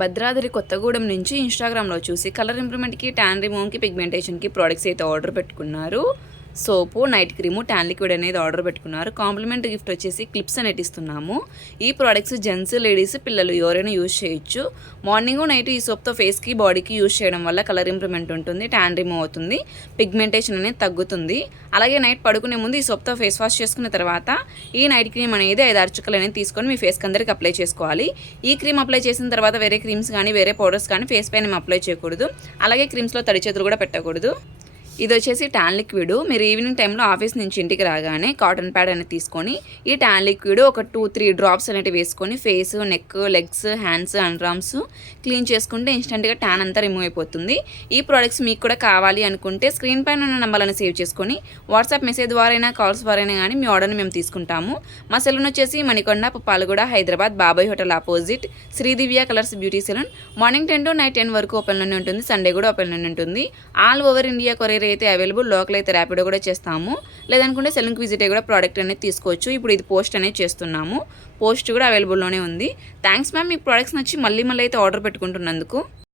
భద్రాద్రి కొత్తగూడెం నుంచి ఇన్స్టాగ్రామ్లో చూసి కలర్ ఇంప్రూవ్మెంట్కి, ట్యాన్ రిమూవ్కి, పిగ్మెంటేషన్కి ప్రోడక్ట్స్ అయితే ఆర్డర్ పెట్టుకున్నారు. సోపు, నైట్ క్రీము, ట్యాన్ లిక్విడ్ అనేది ఆర్డర్ పెట్టుకున్నారు. కాంప్లిమెంట్ గిఫ్ట్ వచ్చేసి క్లిప్స్ అనేది ఇస్తున్నాము. ఈ ప్రోడక్ట్స్ జెంట్స్, లేడీస్, పిల్లలు ఎవరైనా యూజ్ చేయొచ్చు. మార్నింగ్ నైట్ ఈ సోప్తో ఫేస్కి, బాడీకి యూజ్ చేయడం వల్ల కలర్ ఇంప్రూవ్మెంట్ ఉంటుంది, ట్యాన్ రిమూవ్ అవుతుంది, పిగ్మెంటేషన్ అనేది తగ్గుతుంది. అలాగే నైట్ పడుకునే ముందు ఈ సోప్తో ఫేస్ వాష్ చేసుకున్న తర్వాత ఈ నైట్ క్రీమ్ అనేది 5-6 చుక్కలు అనేది తీసుకొని మీ ఫేస్కి అందరికి అప్లై చేసుకోవాలి. ఈ క్రీమ్ అప్లై చేసిన తర్వాత వేరే క్రీమ్స్ కానీ వేరే పౌడర్స్ కానీ ఫేస్ పైన అప్లై చేయకూడదు. అలాగే క్రీమ్స్లో తడి చేతులు కూడా పెట్టకూడదు. ఇది వచ్చేసి ట్యాన్ లిక్విడ్. మీరు ఈవినింగ్ టైంలో ఆఫీస్ నుంచి ఇంటికి రాగానే కాటన్ ప్యాడ్ అనేది తీసుకొని ఈ ట్యాన్ లిక్విడ్ ఒక 2-3 డ్రాప్స్ అనేవి వేసుకొని face, neck, legs, hands, under arms clean చేసుకుంటే ఇన్స్టెంట్గా ట్యాన్ అంతా రిమూవ్ అయిపోతుంది. ఈ ప్రోడక్ట్స్ మీకు కూడా కావాలి అనుకుంటే స్క్రీన్ పైన ఉన్న నంబర్లను సేవ్ చేసుకొని వాట్సాప్ మెసేజ్ ద్వారా కాల్స్ ద్వారా కానీ మీ ఆర్డర్ని మేము తీసుకుంటాము. మా సెలూన్ వచ్చేసి Manikonda, Puppalaguda, Hyderabad, Babai hotel opposite Sridivya colours beauty salon. Morning 10 to night 10 వరకు ఓపెన్లోనే ఉంటుంది. సండే కూడా ఓపెన్లోనే ఉంటుంది. ఆల్ ఓవర్ ఇండియా కొరియర్ అయితే అవైలబుల్. లోకల్ అయితే ర్యాపిడో కూడా చేస్తాము. లేదనుకుంటే సెలూన్కి విజిట్ అయ్యి కూడా ప్రోడక్ట్ అనేది తీసుకోవచ్చు. ఇప్పుడు ఇది పోస్ట్ అనేది చేస్తున్నాము. పోస్ట్ కూడా అవైలబుల్లోనే ఉంది. థ్యాంక్స్ మ్యామ్, మీ ప్రోడక్ట్స్ నచ్చి మళ్ళీ అయితే ఆర్డర్ పెట్టుకుంటున్నందుకు.